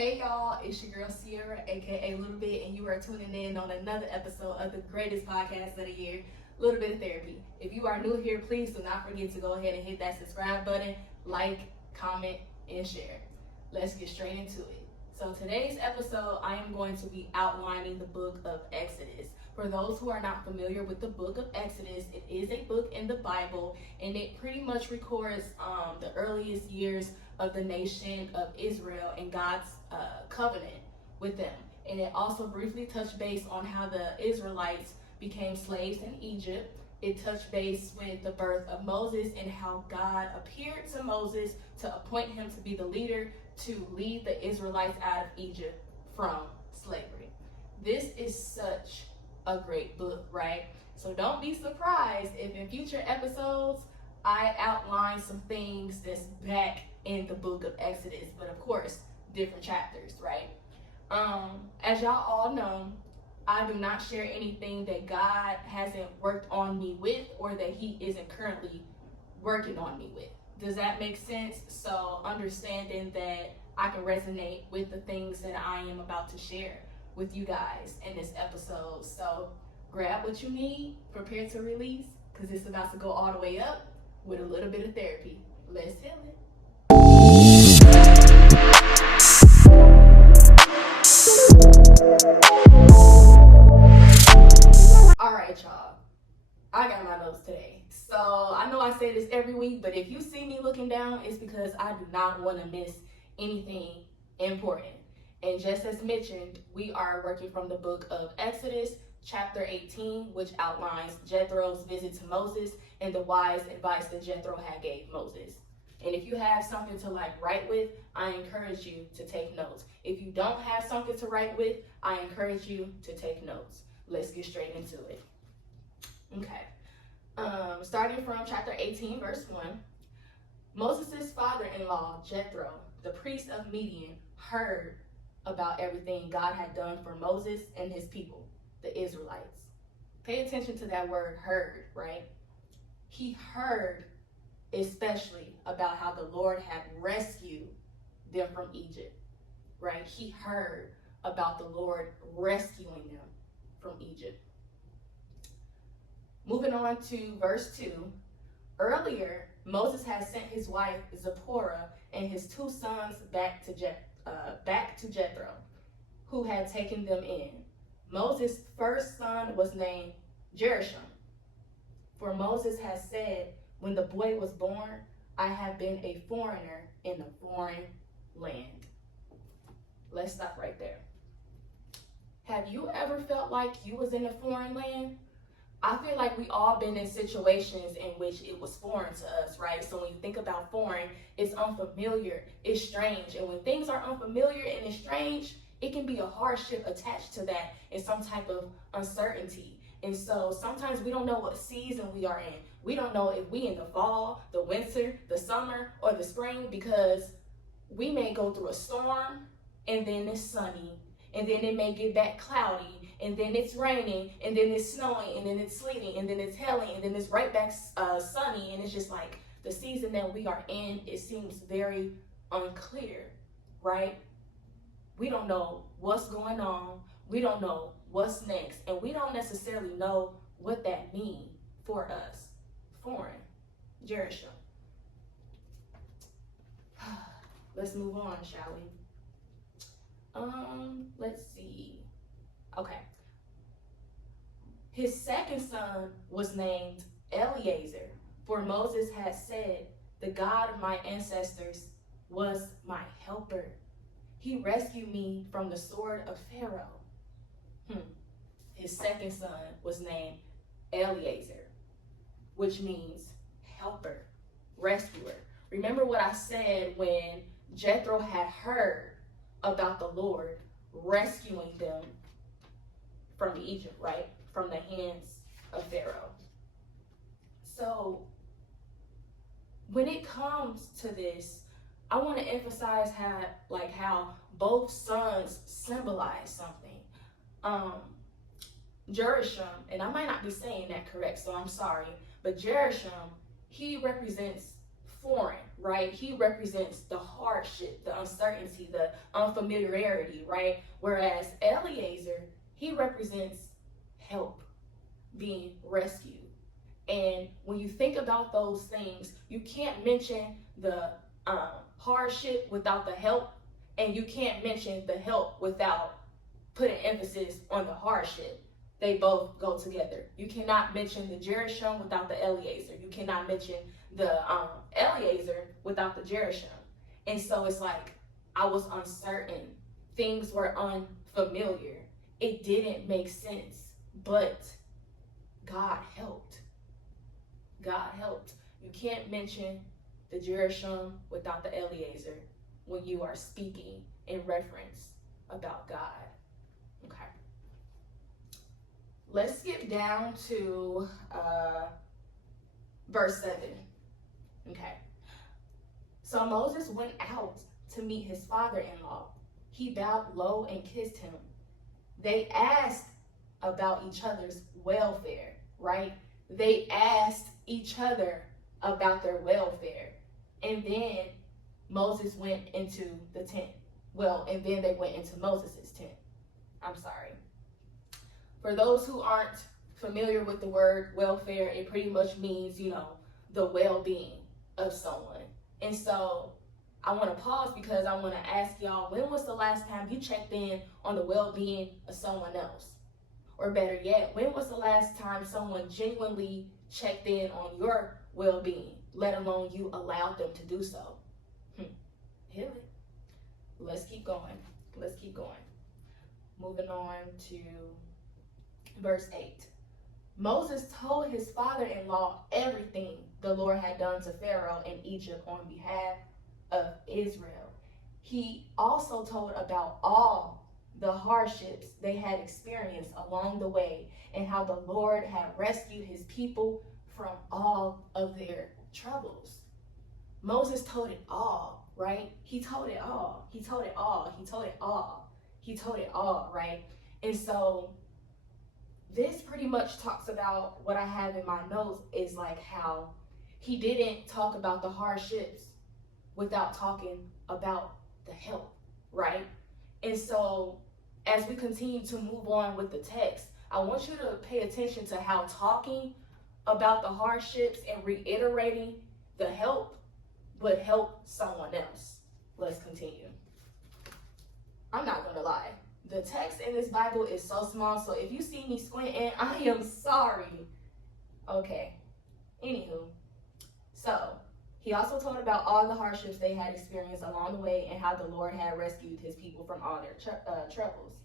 Hey y'all, it's your girl Sierra, aka Little Bit, and you are tuning in on another episode of the greatest podcast of the year, Little Bit of Therapy. If you are new here, please do not forget to go ahead and hit that subscribe button, like, comment, and share. Let's get straight into it. So today's episode, I am going to be outlining the book of Exodus. For those who are not familiar with the book of Exodus, it is a book in the Bible, and it pretty much records the earliest years of the nation of Israel and God's covenant with them. And it also briefly touched base on how the Israelites became slaves in Egypt. It touched base with the birth of Moses and how God appeared to Moses to appoint him to be the leader to lead the Israelites out of Egypt from slavery. This is such a great book, right? So don't be surprised if in future episodes I outline some things that's back in the book of Exodus, but of course, different chapters, right? As y'all all know, I do not share anything that God hasn't worked on me with or that he isn't currently working on me with. Does that make sense? So understanding that I can resonate with the things that I am about to share with you guys in this episode. So grab what you need, prepare to release, because it's about to go all the way up with a little bit of therapy. Let's heal it. All right, y'all. I got my notes today. So I know I say this every week, but if you see me looking down, it's because I do not want to miss anything important. And just as mentioned, we are working from the book of Exodus, chapter 18, which outlines Jethro's visit to Moses and the wise advice that Jethro had gave Moses. And if you have something to write with, I encourage you to take notes. If you don't have something to write with, I encourage you to take notes. Let's get straight into it. Okay. Starting from chapter 18, verse 1. Moses' father-in-law, Jethro, the priest of Midian, heard about everything God had done for Moses and his people, the Israelites. Pay attention to that word heard, right? He heard especially about how the Lord had rescued them from Egypt, right? He heard about the Lord rescuing them from Egypt. Moving on to verse 2. Earlier, Moses had sent his wife Zipporah and his two sons back to Jethro, who had taken them in. Moses' first son was named Gershom. For Moses had said, when the boy was born, I have been a foreigner in a foreign land. Let's stop right there. Have you ever felt like you was in a foreign land? I feel like we all been in situations in which it was foreign to us, right? So when you think about foreign, it's unfamiliar, it's strange. And when things are unfamiliar and it's strange, it can be a hardship attached to that and some type of uncertainty. And so sometimes we don't know what season we are in. We don't know if we in the fall, the winter, the summer, or the spring, because we may go through a storm and then it's sunny, and then it may get back cloudy, and then it's raining, and then it's snowing, and then it's sleeting, and then it's hailing, and then it's right back sunny, and it's just like the season that we are in, it seems very unclear, right? We don't know what's going on. We don't know what's next, and we don't necessarily know what that means for us. Foreign, Gershom. Let's move on, shall we? Let's see. Okay. His second son was named Eliezer, for Moses had said, the God of my ancestors was my helper. He rescued me from the sword of Pharaoh. His second son was named Eliezer, which means helper, rescuer. Remember what I said when Jethro had heard about the Lord rescuing them from Egypt, right? From the hands of Pharaoh. So when it comes to this, I want to emphasize how both sons symbolize something. Gershom, and I might not be saying that correct, so I'm sorry, but Gershom, he represents foreign, right? He represents the hardship, the uncertainty, the unfamiliarity, right? Whereas Eliezer, he represents help, being rescued. And when you think about those things, you can't mention the hardship without the help, and you can't mention the help without putting emphasis on the hardship. They both go together. You cannot mention the Gershom without the Eliezer. You cannot mention the Eliezer without the Gershom. And so it's like, I was uncertain. Things were unfamiliar. It didn't make sense, but God helped. God helped. You can't mention the Gershom without the Eliezer when you are speaking in reference about God. Okay. Let's skip down to verse 7. Okay. So Moses went out to meet his father-in-law. He bowed low and kissed him. They asked about each other's welfare, right? They asked each other about their welfare. And then Moses went into the tent. Well, and then they went into Moses' tent. I'm sorry. For those who aren't familiar with the word welfare, it pretty much means, the well-being of someone. And so I want to pause because I want to ask y'all, when was the last time you checked in on the well-being of someone else? Or better yet, when was the last time someone genuinely checked in on your well-being, let alone you allowed them to do so? Really? Let's keep going. Moving on to verse 8. Moses told his father-in-law everything the Lord had done to Pharaoh in Egypt on behalf of Israel. He also told about all the hardships they had experienced along the way and how the Lord had rescued his people from all of their troubles. Moses told it all, right? He told it all, right? And so this pretty much talks about what I have in my notes is like how he didn't talk about the hardships without talking about the help, right? And so as we continue to move on with the text, I want you to pay attention to how talking about the hardships and reiterating the help would help someone else. Let's continue. I'm not gonna lie. The text in this Bible is so small, so if you see me squinting, I am sorry. Okay, anywho. So, he also told about all the hardships they had experienced along the way and how the Lord had rescued his people from all their troubles.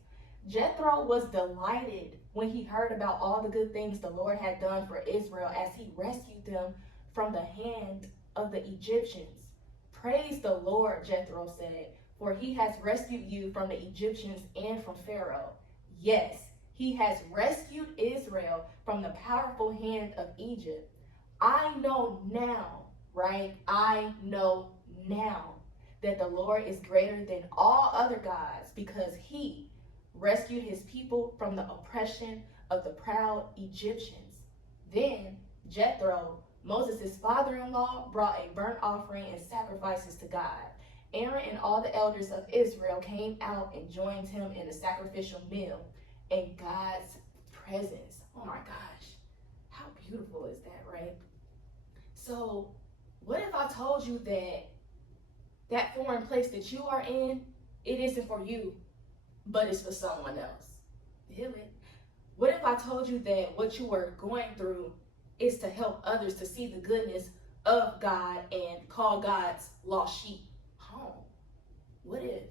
Jethro was delighted when he heard about all the good things the Lord had done for Israel as he rescued them from the hand of the Egyptians. Praise the Lord, Jethro said, for he has rescued you from the Egyptians and from Pharaoh. Yes, he has rescued Israel from the powerful hand of Egypt. I know now, right? I know now that the Lord is greater than all other gods because he rescued his people from the oppression of the proud Egyptians. Then Jethro, Moses' father-in-law, brought a burnt offering and sacrifices to God. Aaron and all the elders of Israel came out and joined him in the sacrificial meal in God's presence. Oh my gosh, how beautiful is that, right? So what if I told you that that foreign place that you are in, it isn't for you, but it's for someone else? Really? What if I told you that what you were going through is to help others to see the goodness of God and call God's lost sheep home? What if?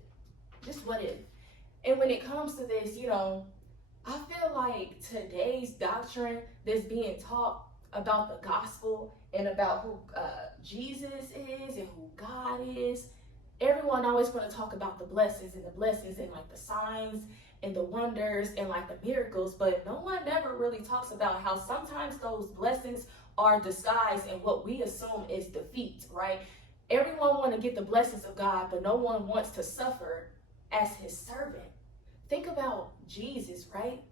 Just what if? And when it comes to this, I feel like today's doctrine that's being taught about the gospel and about who Jesus is and who God is, everyone always want to talk about the blessings and like the signs and the wonders and like the miracles, but no one ever really talks about how sometimes those blessings are disguised in what we assume is defeat, right? Everyone want to get the blessings of God, but no one wants to suffer as his servant. Think about Jesus, right?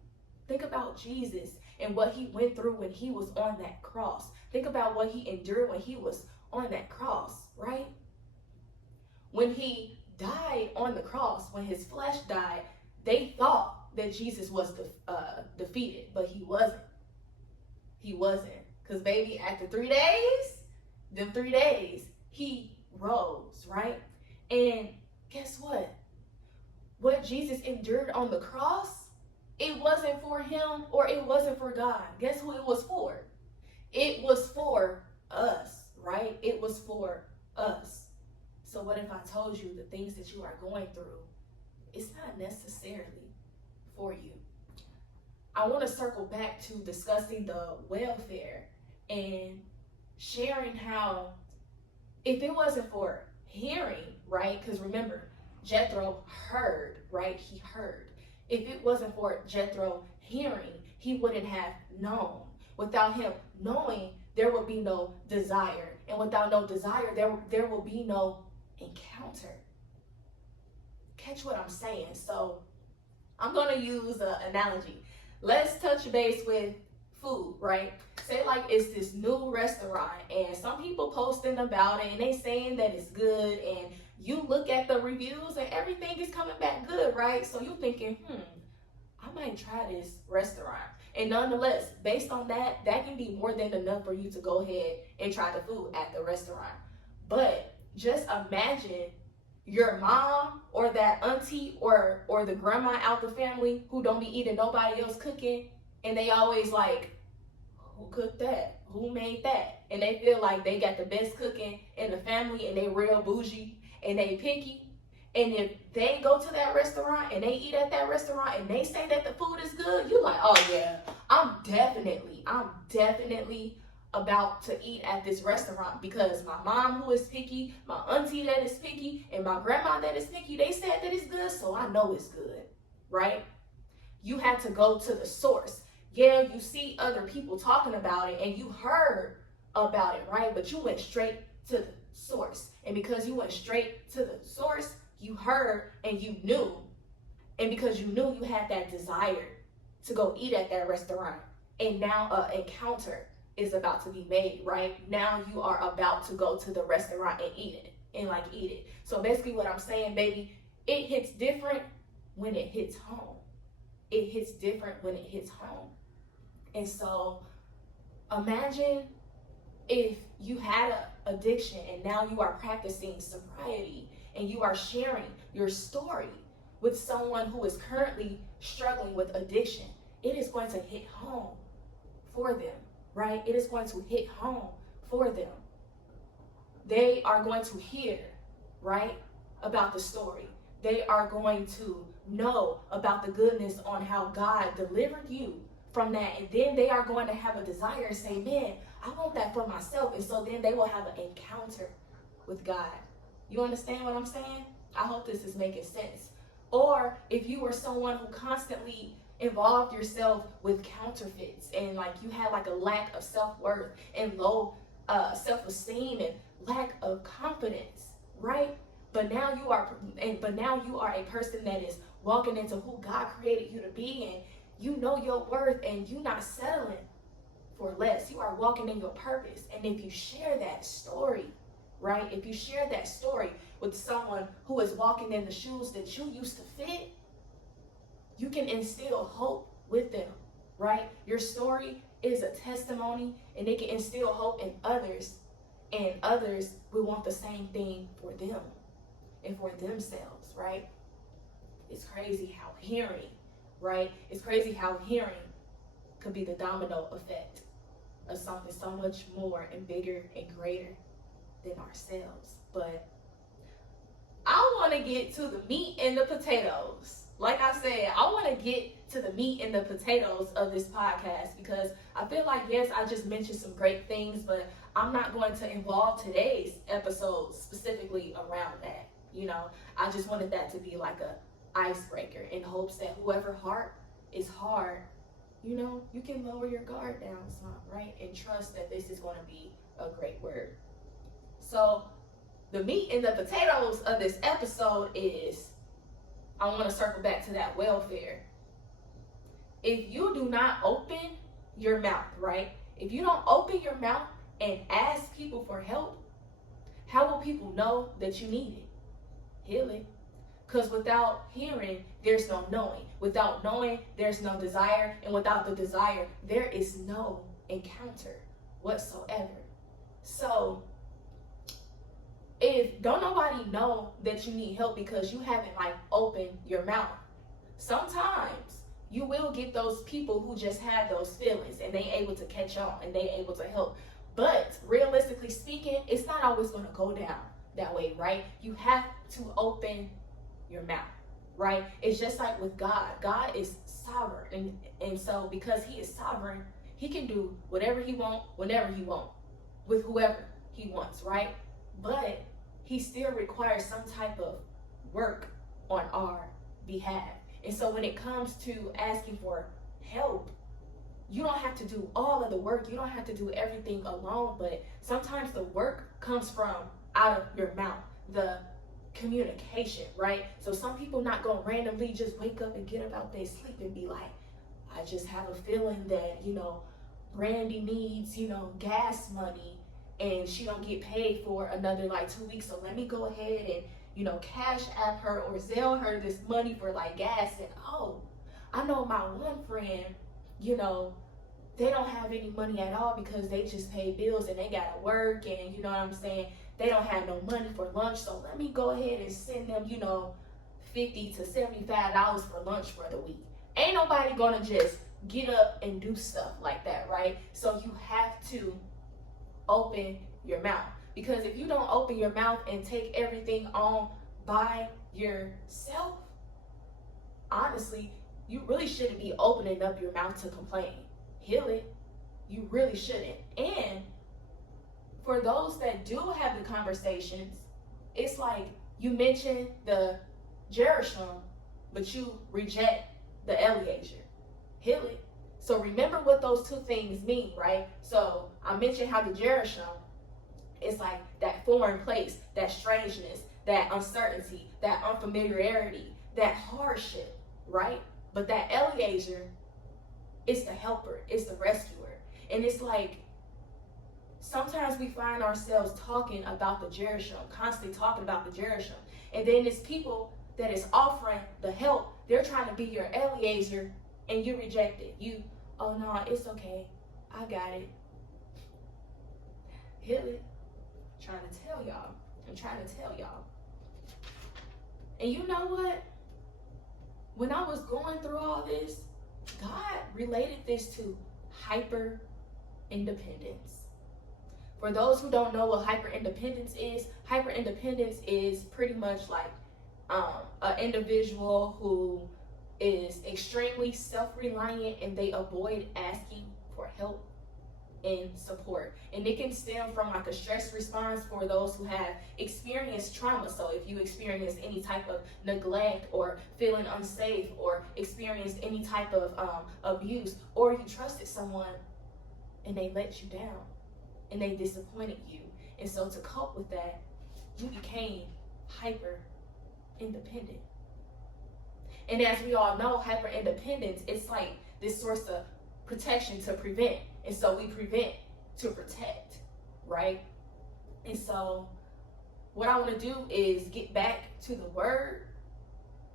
Think about Jesus and what he went through when he was on that cross. Think about what he endured when he was on that cross, right? When he died on the cross, when his flesh died, they thought that Jesus was defeated, but he wasn't. He wasn't. Because baby, after 3 days, them 3 days, he rose, right? And guess what? What Jesus endured on the cross, it wasn't for him or it wasn't for God. Guess who it was for? It was for us, right? It was for us. So what if I told you the things that you are going through, it's not necessarily for you? I want to circle back to discussing the welfare and sharing how if it wasn't for hearing, right? Because remember, Jethro heard, right? He heard. If it wasn't for Jethro hearing, he wouldn't have known. Without him knowing, there would be no desire. And without no desire, there will be no encounter. Catch what I'm saying? So I'm going to use an analogy. Let's touch base with food, right? Say like it's this new restaurant and some people posting about it and they saying that it's good, and you look at the reviews and everything is coming back good, right? So you're thinking, I might try this restaurant. And nonetheless, based on that, that can be more than enough for you to go ahead and try the food at the restaurant. But just imagine your mom or that auntie or the grandma out the family who don't be eating nobody else cooking, and they always like, who cooked that? Who made that? And they feel like they got the best cooking in the family and they real bougie and they picky. And if they go to that restaurant and they eat at that restaurant and they say that the food is good, you're like, oh yeah, I'm definitely about to eat at this restaurant because my mom who is picky, my auntie that is picky, and my grandma that is picky, they said that it's good, so I know it's good, right? You had to go to the source. Yeah, you see other people talking about it and you heard about it, right? But you went straight to the source. And because you went straight to the source, you heard and you knew. And because you knew, you had that desire to go eat at that restaurant. And now an encounter is about to be made, right? Now you are about to go to the restaurant and eat it. So basically what I'm saying, baby, it hits different when it hits home. It hits different when it hits home. And so imagine if you had an addiction and now you are practicing sobriety and you are sharing your story with someone who is currently struggling with addiction. It is going to hit home for them, right? It is going to hit home for them. They are going to hear, right, about the story. They are going to know about the goodness on how God delivered you from that. And then they are going to have a desire and say, man, I want that for myself. And so then they will have an encounter with God. You understand what I'm saying? I hope this is making sense. Or if you were someone who constantly involved yourself with counterfeits and like you had like a lack of self-worth and low self-esteem and lack of confidence, right? But now you are a person that is walking into who God created you to be, and you know your worth and you're not settling for less. You are walking in your purpose. And if you share that story, right? If you share that story with someone who is walking in the shoes that you used to fit, you can instill hope with them, right? Your story is a testimony and it can instill hope in others, and others will want the same thing for them and for themselves, right? It's crazy how hearing, right? It's crazy how hearing could be the domino effect of something so much more and bigger and greater than ourselves. But I want to get to the meat and the potatoes. Like I said, I want to get to the meat and the potatoes of this podcast because I feel like, yes, I just mentioned some great things, but I'm not going to involve today's episode specifically around that. You know, I just wanted that to be like a icebreaker in hopes that whoever heart is hard, you know, you can lower your guard down some, right? And trust that this is going to be a great word. So the meat and the potatoes of this episode is, I want to circle back to that welfare. If you do not open your mouth, right? If you don't open your mouth and ask people for help, How will people know that you need it? Heal it. Because without hearing, there's no knowing. Without knowing, there's no desire. And without the desire, there is no encounter whatsoever. So, if don't nobody know that you need help because you haven't like opened your mouth, sometimes you will get those people who just have those feelings and they able to catch on and they able to help. But realistically speaking, it's not always going to go down that way, right? You have to open your mouth, right? It's just like with God. God is sovereign. And so because he is sovereign, he can do whatever he wants, whenever he wants, with whoever he wants, right? But he still requires some type of work on our behalf. And so when it comes to asking for help, you don't have to do all of the work. You don't have to do everything alone, but sometimes the work comes from out of your mouth, the communication, right? So some people not gonna randomly just wake up and get up out their sleep and be like, I just have a feeling that, Brandy needs, gas money and she don't get paid for another like 2 weeks. So let me go ahead and, cash app her or Zelle her this money for like gas. And I know my one friend, they don't have any money at all because they just pay bills and they gotta work and you know what I'm saying? They don't have no money for lunch. So let me go ahead and send them, $50 to $75 for lunch for the week. Ain't nobody gonna just get up and do stuff like that, right? So you have to open your mouth. Because if you don't open your mouth and take everything on by yourself, honestly, you really shouldn't be opening up your mouth to complain. Heal it. You really shouldn't. And for those that do have the conversations, it's like you mention the Gershom, but you reject the Eliezer. Heal it. So remember what those two things mean, right? So I mentioned how the Gershom, it's like that foreign place, that strangeness, that uncertainty, that unfamiliarity, that hardship, right? But that Eliezer is the helper, it's the rescuer. And it's like, sometimes we find ourselves talking about the Gershom, constantly talking about the Gershom. And then it's people that is offering the help. They're trying to be your Eliezer and you reject it. Oh no, it's okay. I got it. Heal it. I'm trying to tell y'all. And you know what? When I was going through all this, God related this to hyper independence. For those who don't know what hyper independence is pretty much like an individual who is extremely self-reliant and they avoid asking for help and support. And it can stem from like a stress response for those who have experienced trauma. So if you experience any type of neglect or feeling unsafe or experienced any type of abuse, or you trusted someone and they let you down and they disappointed you. And so to cope with that, you became hyper independent. And as we all know, hyper independence, it's like this source of protection to prevent. And so we prevent to protect, right? And so what I want to do is get back to the word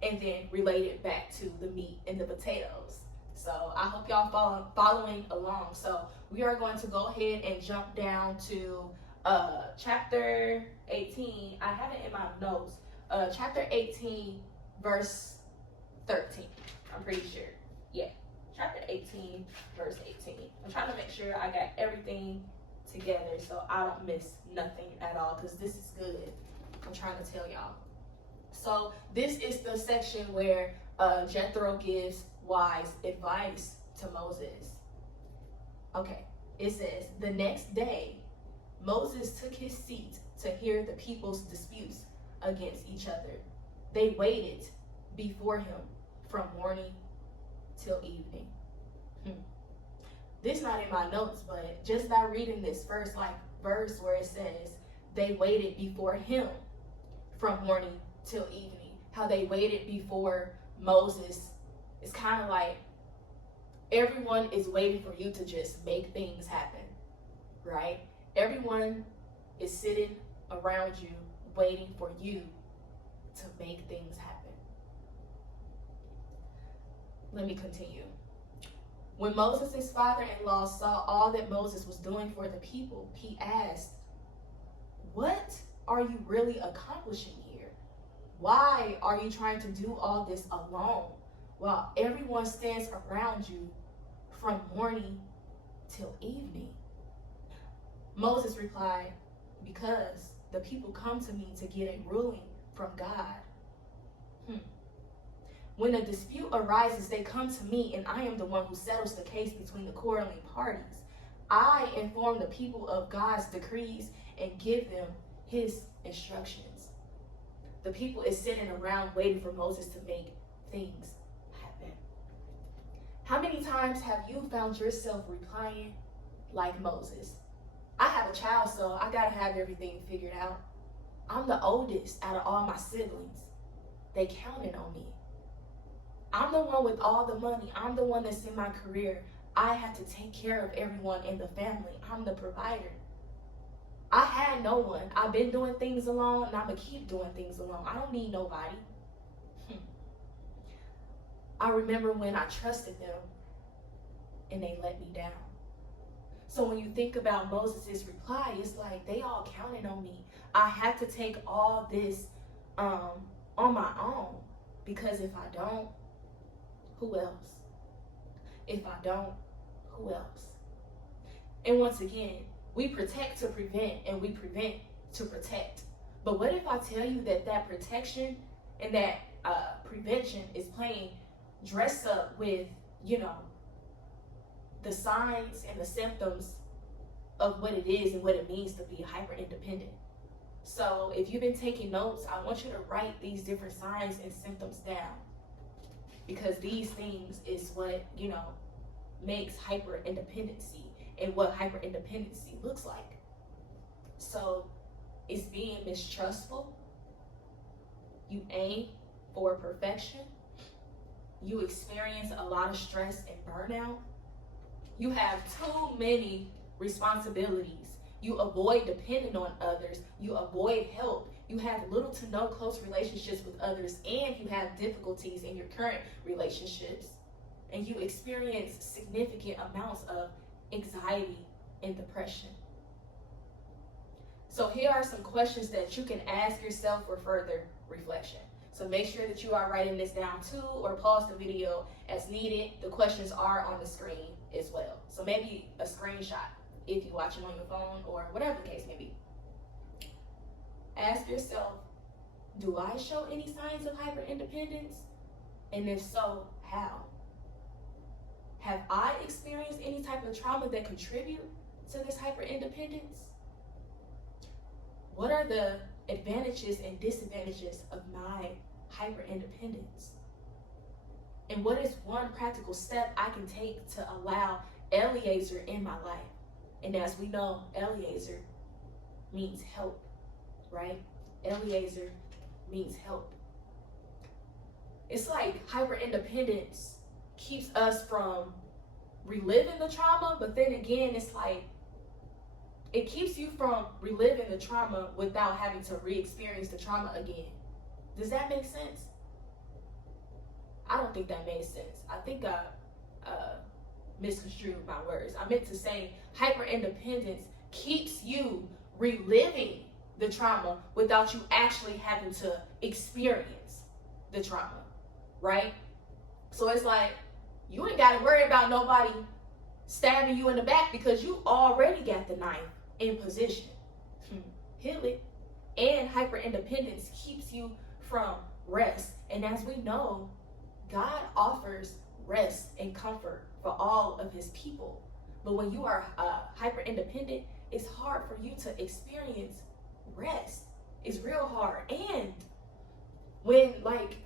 and then relate it back to the meat and the potatoes. So I hope y'all following along. So we are going to go ahead and jump down to chapter 18. I have it in my notes. Chapter 18, verse 13. I'm pretty sure. Yeah. Chapter 18, verse 18. I'm trying to make sure I got everything together so I don't miss nothing at all, because this is good. I'm trying to tell y'all. So this is the section where Jethro gives wise advice to Moses. Okay, it says, the next day, Moses took his seat to hear the people's disputes against each other. They waited before him from morning till evening. This not in my notes, but just by reading this first verse where it says they waited before him from morning till evening, how they waited before Moses, it's kind of like everyone is waiting for you to just make things happen, right? Everyone is sitting around you waiting for you to make things happen. Let me continue. When Moses' father-in-law saw all that Moses was doing for the people, he asked, "What are you really accomplishing here? Why are you trying to do all this alone while everyone stands around you from morning till evening?" Moses replied, "Because the people come to me to get a ruling from God. When a dispute arises, they come to me, and I am the one who settles the case between the quarreling parties. I inform the people of God's decrees and give them his instructions." The people is sitting around waiting for Moses to make things happen. How many times have you found yourself replying like Moses? I have a child, so I gotta have everything figured out. I'm the oldest out of all my siblings. They counted on me. I'm the one with all the money. I'm the one that's in my career. I have to take care of everyone in the family. I'm the provider. I had no one. I've been doing things alone, and I'm going to keep doing things alone. I don't need nobody. I remember when I trusted them, and they let me down. So when you think about Moses' reply, it's like they all counted on me. I have to take all this on my own, because if I don't, who else? If I don't, who else? And once again, we protect to prevent, and we prevent to protect. But what if I tell you that that protection and that prevention is playing dress up with, the signs and the symptoms of what it is and what it means to be hyper independent? So if you've been taking notes, I want you to write these different signs and symptoms down, because these things is what, makes hyper independency and what hyper independency looks like. So it's being mistrustful. You aim for perfection. You experience a lot of stress and burnout. You have too many responsibilities. You avoid depending on others. You avoid help. You have little to no close relationships with others, and you have difficulties in your current relationships. And you experience significant amounts of anxiety and depression. So here are some questions that you can ask yourself for further reflection. So make sure that you are writing this down too, or pause the video as needed. The questions are on the screen as well. So maybe a screenshot if you're watching on your phone or whatever the case may be. Ask yourself, do I show any signs of hyperindependence? And if so, how? Have I experienced any type of trauma that contribute to this hyperindependence? What are the advantages and disadvantages of my hyperindependence? And what is one practical step I can take to allow Eliezer in my life? And as we know, Eliezer means help, right? Eliezer means help. It's like hyperindependence keeps us from reliving the trauma, but then again, it's like it keeps you from reliving the trauma without having to re-experience the trauma again. Does that make sense? I don't think that made sense. I think I misconstrued my words. I meant to say hyperindependence keeps you reliving the trauma without you actually having to experience the trauma, right? So it's like you ain't got to worry about nobody stabbing you in the back because you already got the knife in position. Heal it. And hyperindependence keeps you from rest. And as we know, God offers rest and comfort for all of his people. But when you are hyper independent, it's hard for you to experience rest. It's real hard. And when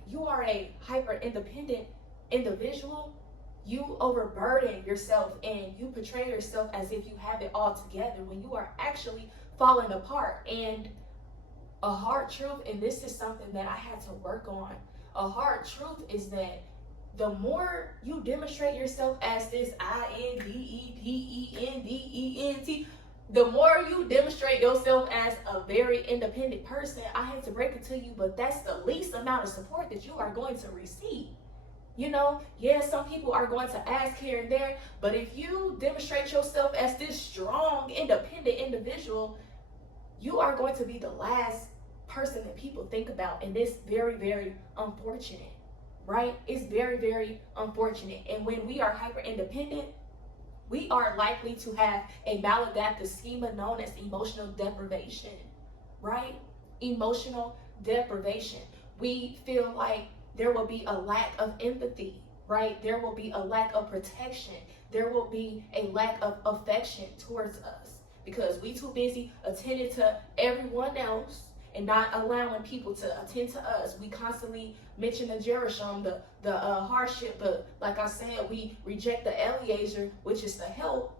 you are a hyper independent individual, you overburden yourself and you portray yourself as if you have it all together when you are actually falling apart. And a hard truth, and this is something that I had to work on, a hard truth is that the more you demonstrate yourself as this independent, The more you demonstrate yourself as a very independent person, I hate to break it to you, but that's the least amount of support that you are going to receive. You know, yeah, some people are going to ask here and there, but if you demonstrate yourself as this strong, independent individual, you are going to be the last person that people think about. And it's very, very unfortunate, right? It's very, very unfortunate. And when we are hyper independent, we are likely to have a maladaptive schema known as emotional deprivation, right? Emotional deprivation. We feel like there will be a lack of empathy, right? There will be a lack of protection. There will be a lack of affection towards us because we too busy attending to everyone else and not allowing people to attend to us. We constantly mention the Gershom, the hardship, but like I said, we reject the Eliezer, which is the help,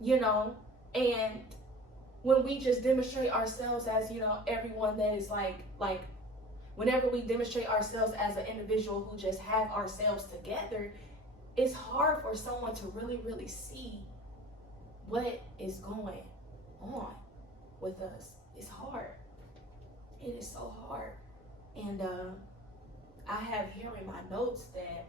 you know. And when we just demonstrate ourselves as, you know, everyone that is like whenever we demonstrate ourselves as an individual who just have ourselves together, it's hard for someone to really, really see what is going on with us. It's hard. It is so hard. And I have here in my notes that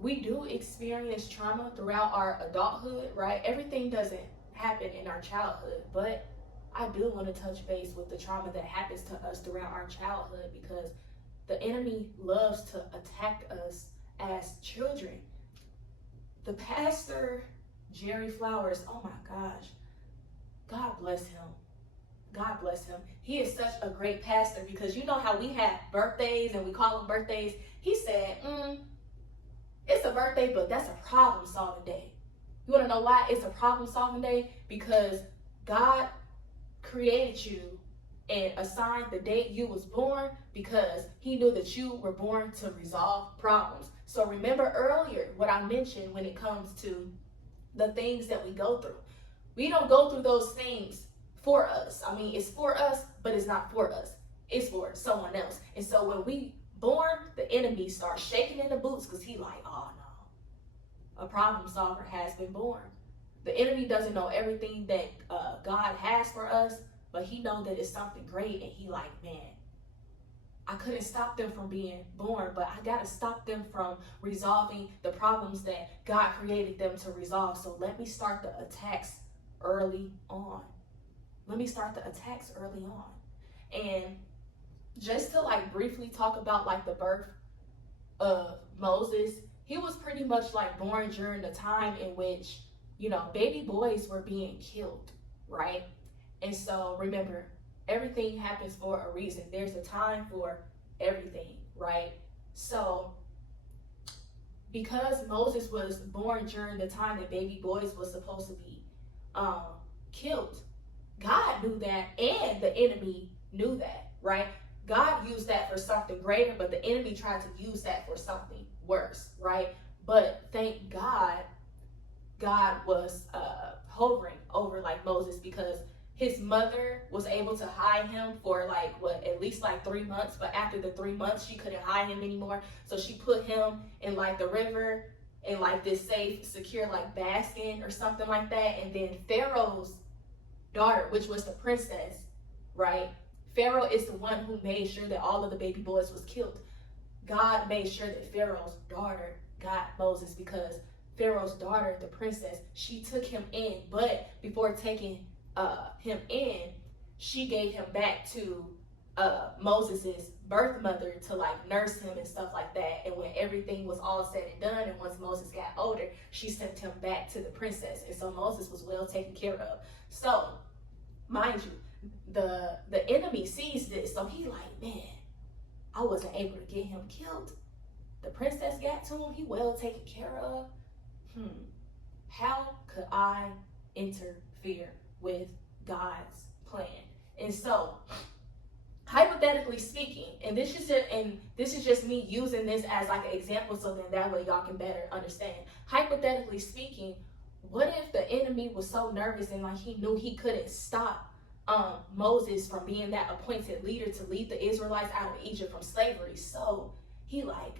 we do experience trauma throughout our adulthood, right? Everything doesn't happen in our childhood, but I do want to touch base with the trauma that happens to us throughout our childhood because the enemy loves to attack us as children. The pastor, Jerry Flowers, oh my gosh, God bless him. God bless him. He is such a great pastor because you know how we have birthdays and we call them birthdays. He said, it's a birthday, but that's a problem solving day. You want to know why it's a problem solving day? Because God created you and assigned the date you was born because he knew that you were born to resolve problems. So remember earlier what I mentioned when it comes to the things that we go through. We don't go through those things for us. I mean, it's for us, but it's not for us. It's for someone else. And so when we born, the enemy starts shaking in the boots because he like, oh no, a problem solver has been born. The enemy doesn't know everything that God has for us, but he knows that it's something great. And he like, man, I couldn't stop them from being born, but I got to stop them from resolving the problems that God created them to resolve. So let me start the attacks early on. Let me start the attacks early on. And just to like briefly talk about like the birth of Moses, he was pretty much like born during the time in which, you know, baby boys were being killed, right? And so remember, everything happens for a reason. There's a time for everything, right? So because Moses was born during the time that baby boys was supposed to be killed, God knew that and the enemy knew that, right? God used that for something greater, but the enemy tried to use that for something worse, right? But thank God, God was hovering over like Moses because his mother was able to hide him for like at least like 3 months. But after the 3 months, she couldn't hide him anymore. So she put him in like the river in like this safe, secure like basket or something like that. And then Pharaoh's daughter, which was the princess, right? Pharaoh is the one who made sure that all of the baby boys was killed. God made sure that Pharaoh's daughter got Moses because Pharaoh's daughter, the princess, she took him in, but before taking him in, she gave him back to Moses's birth mother to like nurse him and stuff like that. And when everything was all said and done, and once Moses got older, she sent him back to the princess. And so Moses was well taken care of. So, mind you, the enemy sees this, so he like, man, I wasn't able to get him killed. The princess got to him, he well taken care of. How could I interfere with God's plan? And so, hypothetically speaking, and this is just me using this as like an example, so then that way y'all can better understand. Hypothetically speaking, what if the enemy was so nervous and like he knew he couldn't stop Moses from being that appointed leader to lead the Israelites out of Egypt from slavery? So he like,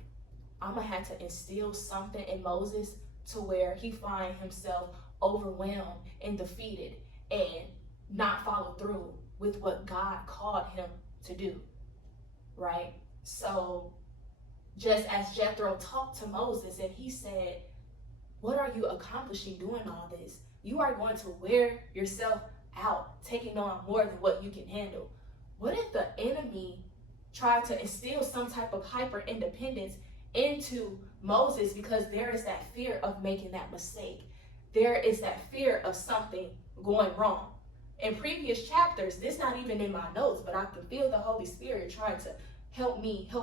I'm gonna have to instill something in Moses to where he find himself overwhelmed and defeated and not follow through with what God called him to do, right? So just as Jethro talked to Moses and he said, what are you accomplishing doing all this? You are going to wear yourself out, taking on more than what you can handle. What if the enemy tried to instill some type of hyper independence into Moses because there is that fear of making that mistake? There is that fear of something going wrong. In previous chapters, this not even in my notes, but I can feel the Holy Spirit trying to help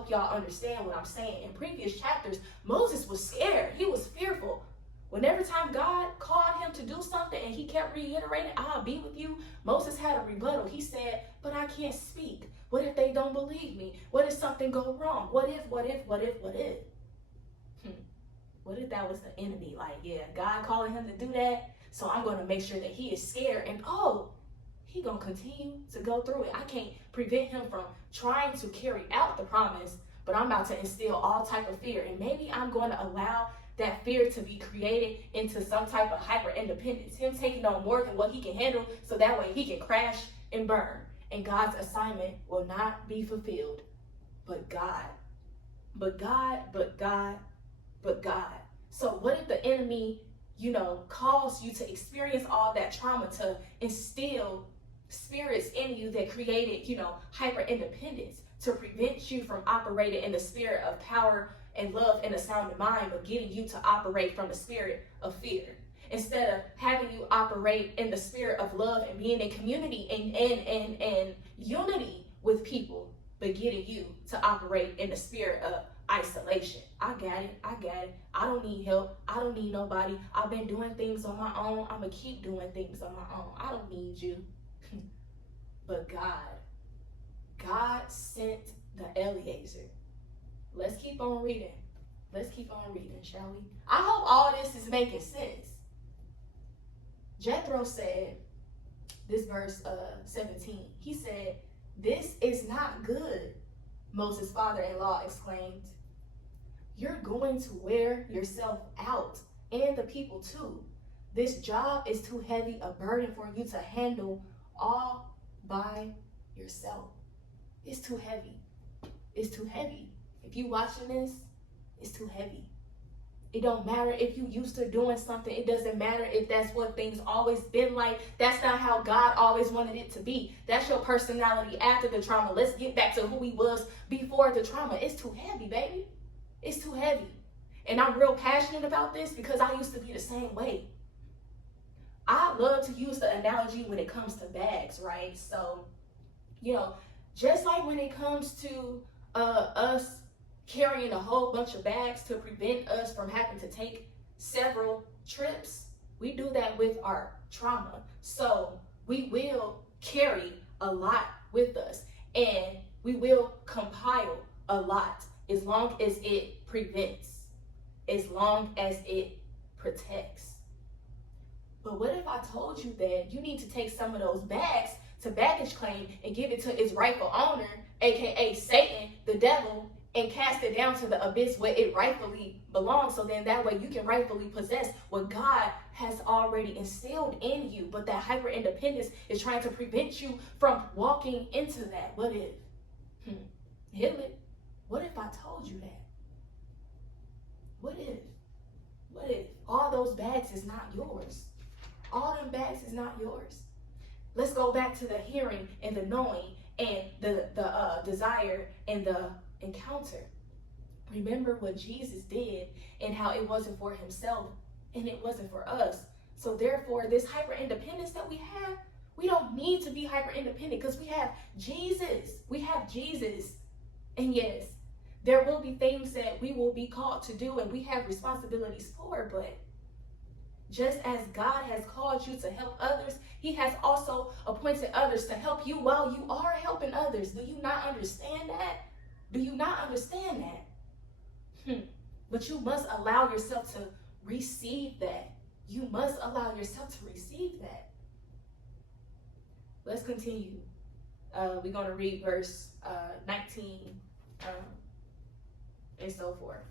y'all understand what I'm saying. In previous chapters, Moses was scared. He was fearful. Whenever time God called him to do something and he kept reiterating, I'll be with you, Moses had a rebuttal. He said, but I can't speak. What if they don't believe me? What if something go wrong? What if? What if that was the enemy? Like, yeah, God calling him to do that, so I'm going to make sure that he is scared and, he going to continue to go through it. I can't prevent him from trying to carry out the promise, but I'm about to instill all type of fear. And maybe I'm going to allow that fear to be created into some type of hyper independence, him taking on more than what he can handle, so that way he can crash and burn. And God's assignment will not be fulfilled. But God. So what if the enemy, calls you to experience all that trauma, to instill spirits in you that created, hyper independence, to prevent you from operating in the spirit of power and love and a sound mind, but getting you to operate from the spirit of fear? Instead of having you operate in the spirit of love and being in community and unity with people, but getting you to operate in the spirit of isolation. I got it. I don't need help. I don't need nobody. I've been doing things on my own. I'm going to keep doing things on my own. I don't need you. But God sent the Eliezer. Let's keep on reading. Shall we? I hope all this is making sense. Jethro said, this verse 17, he said, "This is not good," Moses' father-in-law exclaimed. "You're going to wear yourself out, and the people too. This job is too heavy a burden for you to handle all by yourself. It's too heavy. If you watching this, it's too heavy. It don't matter if you used to doing something. It doesn't matter if that's what things always been like. That's not how God always wanted it to be. That's your personality after the trauma. Let's get back to who he was before the trauma. It's too heavy, baby. It's too heavy." And I'm real passionate about this because I used to be the same way. I love to use the analogy when it comes to bags, right? So, just like when it comes to us carrying a whole bunch of bags to prevent us from having to take several trips, we do that with our trauma. So we will carry a lot with us, and we will compile a lot as long as it prevents, as long as it protects. But what if I told you that you need to take some of those bags to baggage claim and give it to its rightful owner, aka Satan, the devil, and cast it down to the abyss where it rightfully belongs, so then that way you can rightfully possess what God has already instilled in you? But that hyper independence is trying to prevent you from walking into that. What if? Hitler, what if I told you that? What if all those bags is not yours? All them bags is not yours. Let's go back to the hearing and the knowing and the desire and the encounter. Remember what Jesus did and how it wasn't for himself and it wasn't for us. So therefore, this hyper independence that we have, we don't need to be hyper independent because we have Jesus. And yes, there will be things that we will be called to do and we have responsibilities for, but just as God has called you to help others, he has also appointed others to help you while you are helping others. Do you not understand that? But you must allow yourself to receive that. Let's continue. We're going to read verse 19 and so forth.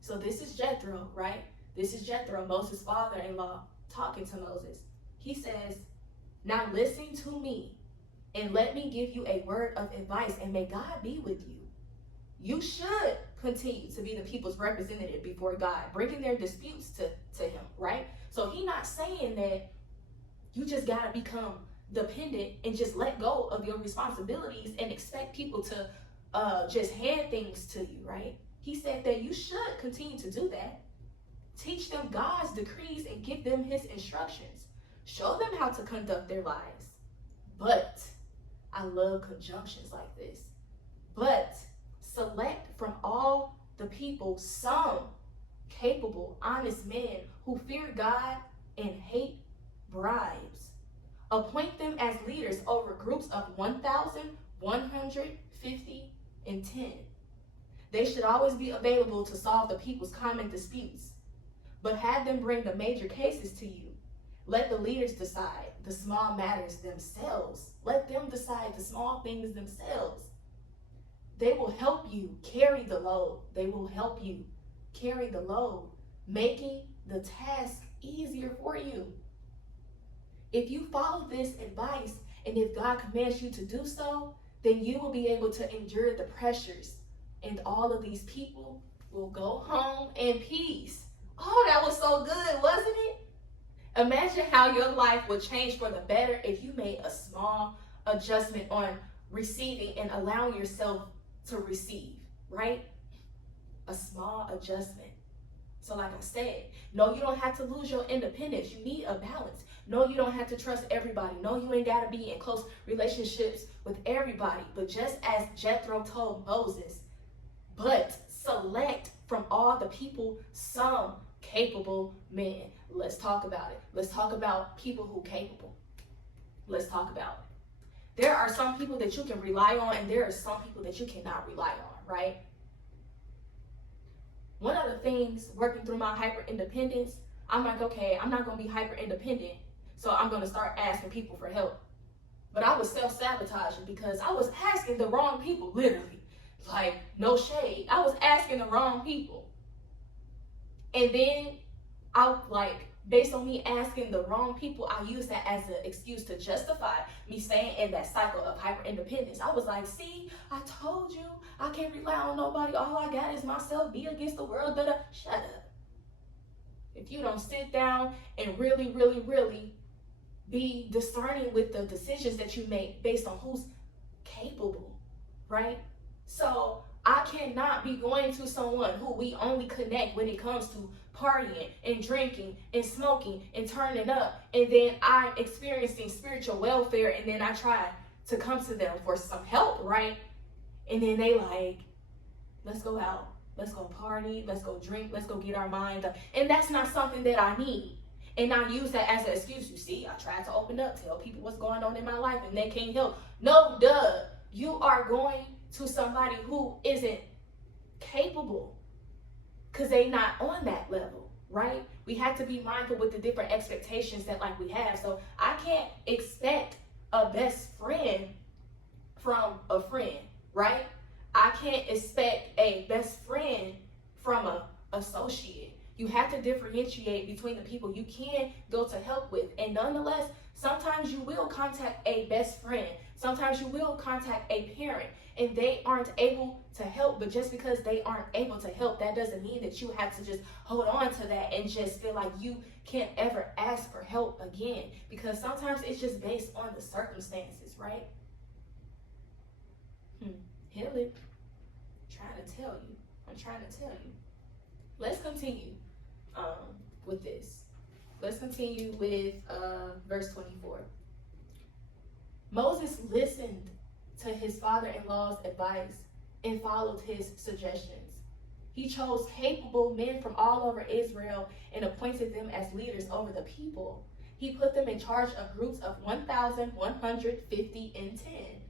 So this is Jethro, right? This is Jethro, Moses' father-in-law, talking to Moses. He says, now listen to me and let me give you a word of advice, and may God be with you. You should continue to be the people's representative before God, bringing their disputes to him, right? So he's not saying that you just got to become dependent and just let go of your responsibilities and expect people to just hand things to you, right? He said that you should continue to do that. Teach them God's decrees and give them his instructions. Show them how to conduct their lives. But, I love conjunctions like this. But, select from all the people some capable, honest men who fear God and hate bribes. Appoint them as leaders over groups of 1,150 and 10. They should always be available to solve the people's common disputes, but have them bring the major cases to you. Let the leaders decide the small matters themselves. Let them decide the small things themselves. They will help you carry the load. They will help you carry the load, making the task easier for you. If you follow this advice, and if God commands you to do so, then you will be able to endure the pressures, and all of these people will go home in peace. Oh, that was so good, wasn't it? Imagine how your life would change for the better if you made a small adjustment on receiving and allowing yourself to receive, right? A small adjustment. So like I said, no, you don't have to lose your independence. You need a balance. No, you don't have to trust everybody. No, you ain't got to be in close relationships with everybody. But just as Jethro told Moses, but select from all the people some capable men. Let's talk about it. Let's talk about people who are capable. Let's talk about it. There are some people that you can rely on, and there are some people that you cannot rely on, right? One of the things working through my hyper independence, I'm like, okay, I'm not going to be hyper independent, so I'm going to start asking people for help. But I was self-sabotaging because I was asking the wrong people, literally. Like, no shade. I was asking the wrong people. And then based on me asking the wrong people, I used that as an excuse to justify me staying in that cycle of hyper independence. I was like, see, I told you I can't rely on nobody. All I got is myself. Be against the world. Shut up. If you don't sit down and really, really, really be discerning with the decisions that you make based on who's capable, right? So I cannot be going to someone who we only connect when it comes to partying and drinking and smoking and turning up, and then I'm experiencing spiritual welfare, and then I try to come to them for some help, right? And then they like, let's go out, let's go party, let's go drink, let's go get our mind up. And that's not something that I need. And I use that as an excuse. You see, I tried to open up, tell people what's going on in my life, and they can't help. No, duh. You are going to somebody who isn't capable because they not on that level, right? We have to be mindful with the different expectations that we have. So I can't expect a best friend from a friend, right? I can't expect a best friend from a associate. You have to differentiate between the people you can go to help with. And nonetheless, sometimes you will contact a best friend. Sometimes you will contact a parent and they aren't able to help. But just because they aren't able to help, that doesn't mean that you have to just hold on to that and just feel like you can't ever ask for help again. Because sometimes it's just based on the circumstances, right? Heal it. I'm trying to tell you. Let's continue with this. Let's continue with verse 24. Moses listened to his father-in-law's advice and followed his suggestions. He chose capable men from all over Israel and appointed them as leaders over the people. He put them in charge of groups of 1,150 and 10.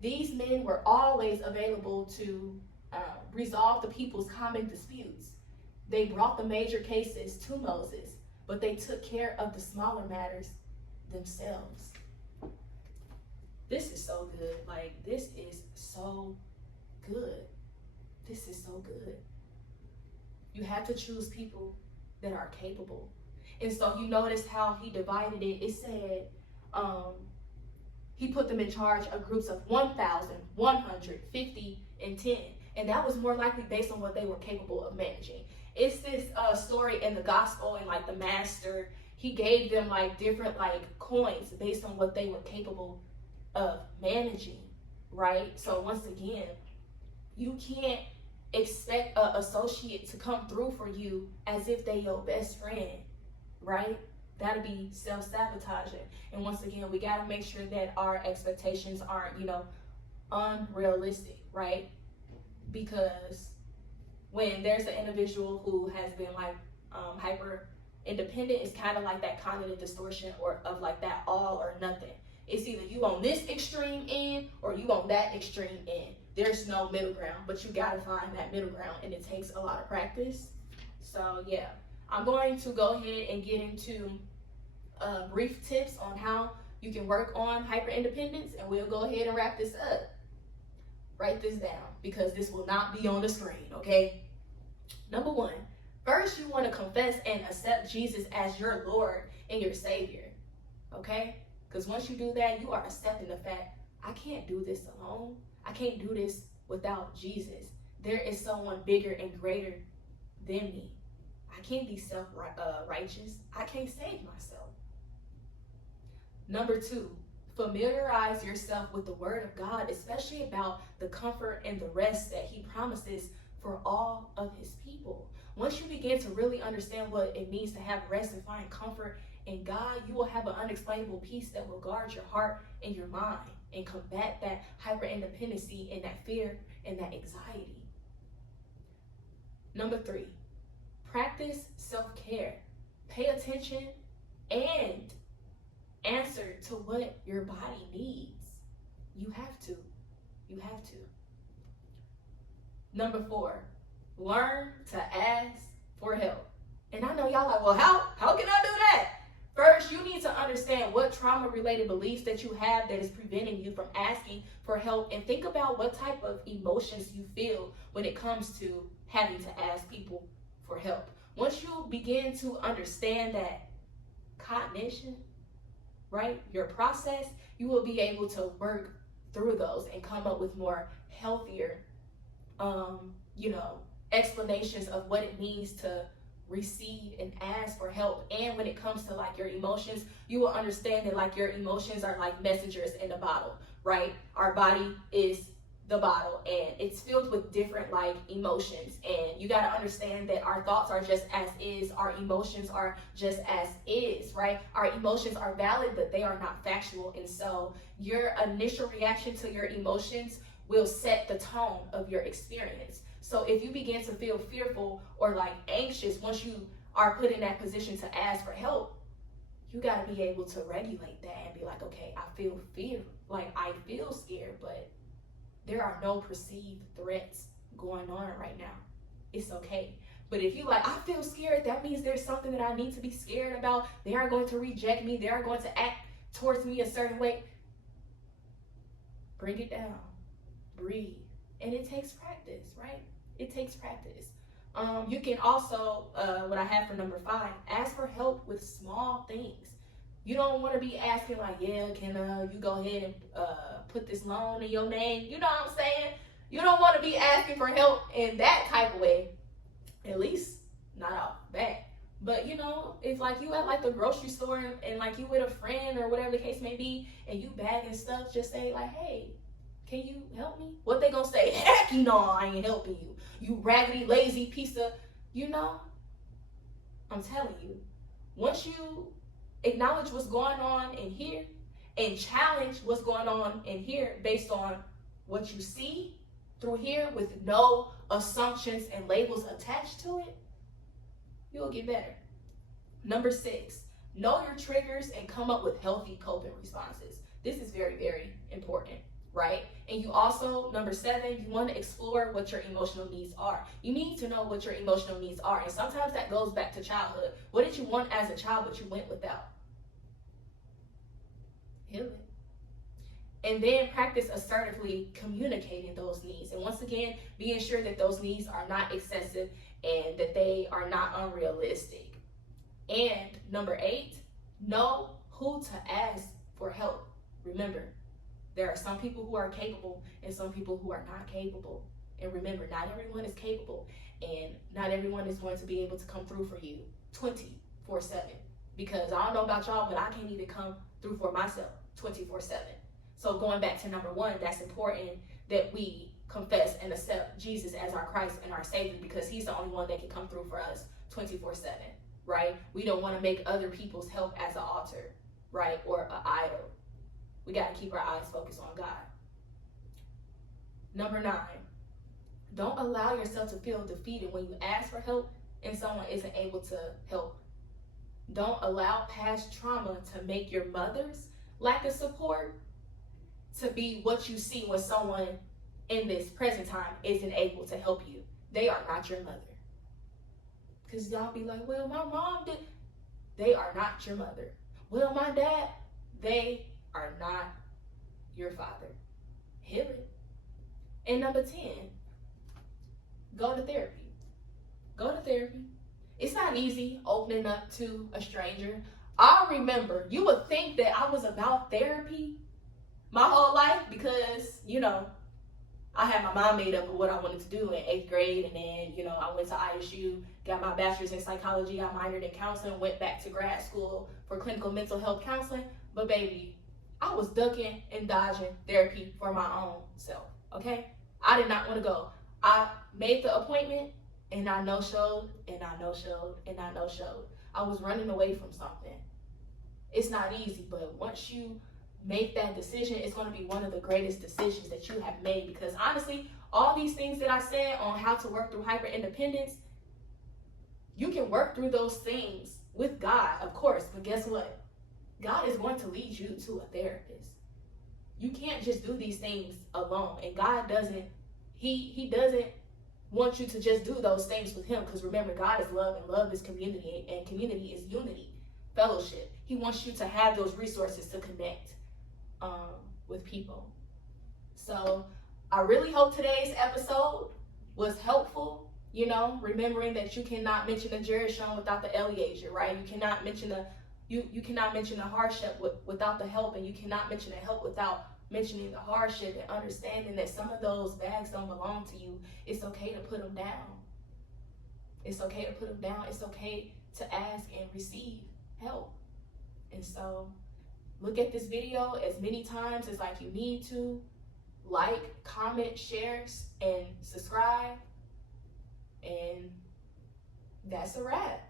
These men were always available to resolve the people's common disputes. They brought the major cases to Moses, but they took care of the smaller matters themselves. This is so good. This is so good. This is so good. You have to choose people that are capable. And so you notice how he divided it. It said he put them in charge of groups of 1,000, 150, and 10. And that was more likely based on what they were capable of managing. It's this story in the gospel, and like the master, he gave them like different like coins based on what they were capable of managing, right? So once again, you can't expect an associate to come through for you as if they your best friend, right? That'd be self-sabotaging. And once again, we got to make sure that our expectations aren't, unrealistic, right? Because when there's an individual who has been like hyper independent, it's kind of like that cognitive distortion or of like that all or nothing. It's either you on this extreme end or you on that extreme end. There's no middle ground, but you got to find that middle ground, and it takes a lot of practice. So yeah, I'm going to go ahead and get into brief tips on how you can work on hyper independence, and we'll go ahead and wrap this up. Write this down because this will not be on the screen, okay? Number one, first you want to confess and accept Jesus as your Lord and your Savior, okay? Because once you do that, you are accepting the fact, I can't do this alone. I can't do this without Jesus. There is someone bigger and greater than me. I can't be self-righteous. I can't save myself. Number two, familiarize yourself with the Word of God, especially about the comfort and the rest that He promises for all of His people. Once you begin to really understand what it means to have rest and find comfort in God, you will have an unexplainable peace that will guard your heart and your mind and combat that hyper-independency and that fear and that anxiety. Number three, practice self-care. Pay attention and answer to what your body needs. You have to. You have to. Number four, learn to ask for help. And I know y'all like, well, how can I do that? First, you need to understand what trauma-related beliefs that you have that is preventing you from asking for help, and think about what type of emotions you feel when it comes to having to ask people for help. Once you begin to understand that cognition, right, your process, you will be able to work through those and come up with more healthier, explanations of what it means to receive and ask for help. And when it comes to like your emotions, you will understand that like your emotions are like messengers in a bottle, right? Our body is the bottle, and it's filled with different like emotions, and you got to understand that our thoughts are just as is, our emotions are just as is, right? Our emotions are valid, but they are not factual. And so your initial reaction to your emotions will set the tone of your experience. So if you begin to feel fearful or like anxious, once you are put in that position to ask for help, you got to be able to regulate that and be like, okay, I feel fear, like I feel scared, but there are no perceived threats going on right now. It's okay. But if you like, I feel scared, that means there's something that I need to be scared about. They are going to reject me. They are going to act towards me a certain way. Bring it down. Breathe. And it takes practice, right? It takes practice. You can also, what I have for number 5, ask for help with small things. You don't want to be asking like, yeah, can you go ahead and put this loan in your name? You know what I'm saying? You don't want to be asking for help in that type of way. At least not off bat. But if like you at like the grocery store and like you with a friend or whatever the case may be, and you bagging stuff, just say like, hey, can you help me? What they gonna say? Heck, I ain't helping you. You raggedy, lazy piece of, I'm telling you, once you acknowledge what's going on in here and challenge what's going on in here based on what you see through here with no assumptions and labels attached to it, you'll get better. Number 6, know your triggers and come up with healthy coping responses. This is very, very important, right? And you also, number 7, you want to explore what your emotional needs are. You need to know what your emotional needs are. And sometimes that goes back to childhood. What did you want as a child but you went without? Heal it. And then practice assertively communicating those needs. And once again, being sure that those needs are not excessive and that they are not unrealistic. And number 8, know who to ask for help. Remember, there are some people who are capable and some people who are not capable. And remember, not everyone is capable and not everyone is going to be able to come through for you 24/7. Because I don't know about y'all, but I can't even come through for myself 24/7. So going back to number 1, that's important that we confess and accept Jesus as our Christ and our Savior, because he's the only one that can come through for us 24/7, right? We don't want to make other people's help as an altar, right? Or an idol. We got to keep our eyes focused on God. Number 9, don't allow yourself to feel defeated when you ask for help and someone isn't able to help. Don't allow past trauma to make your mother's lack of support to be what you see when someone in this present time isn't able to help you. They are not your mother. Because y'all be like, well, my mom did. They are not your mother. Well, my dad, they are not your father. Heal it. And number 10, go to therapy. Go to therapy. It's not easy opening up to a stranger. I remember, you would think that I was about therapy my whole life because, I had my mind made up of what I wanted to do in 8th grade. And then, I went to ISU, got my bachelor's in psychology. I minored in counseling, went back to grad school for clinical mental health counseling. But baby, I was ducking and dodging therapy for my own self, okay? I did not want to go. I made the appointment and I no-showed and I no-showed and I no-showed. I was running away from something. It's not easy, but once you make that decision, it's going to be one of the greatest decisions that you have made, because honestly, all these things that I said on how to work through hyper independence, you can work through those things with God, of course, but guess what? God is going to lead you to a therapist. You can't just do these things alone, and God doesn't, he doesn't want you to just do those things with him, because remember, God is love and love is community, and community is unity, fellowship. He wants you to have those resources to connect with people. So I really hope today's episode was helpful, remembering that you cannot mention the Gershon without the Eliezer, right? You cannot mention you cannot mention the hardship without the help, and you cannot mention the help without mentioning the hardship, and understanding that some of those bags don't belong to you. It's okay to put them down. It's okay to put them down. It's okay to ask and receive help. And so look at this video as many times as you need to. Like, comment, share, and subscribe. And that's a wrap.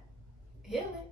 Heal it.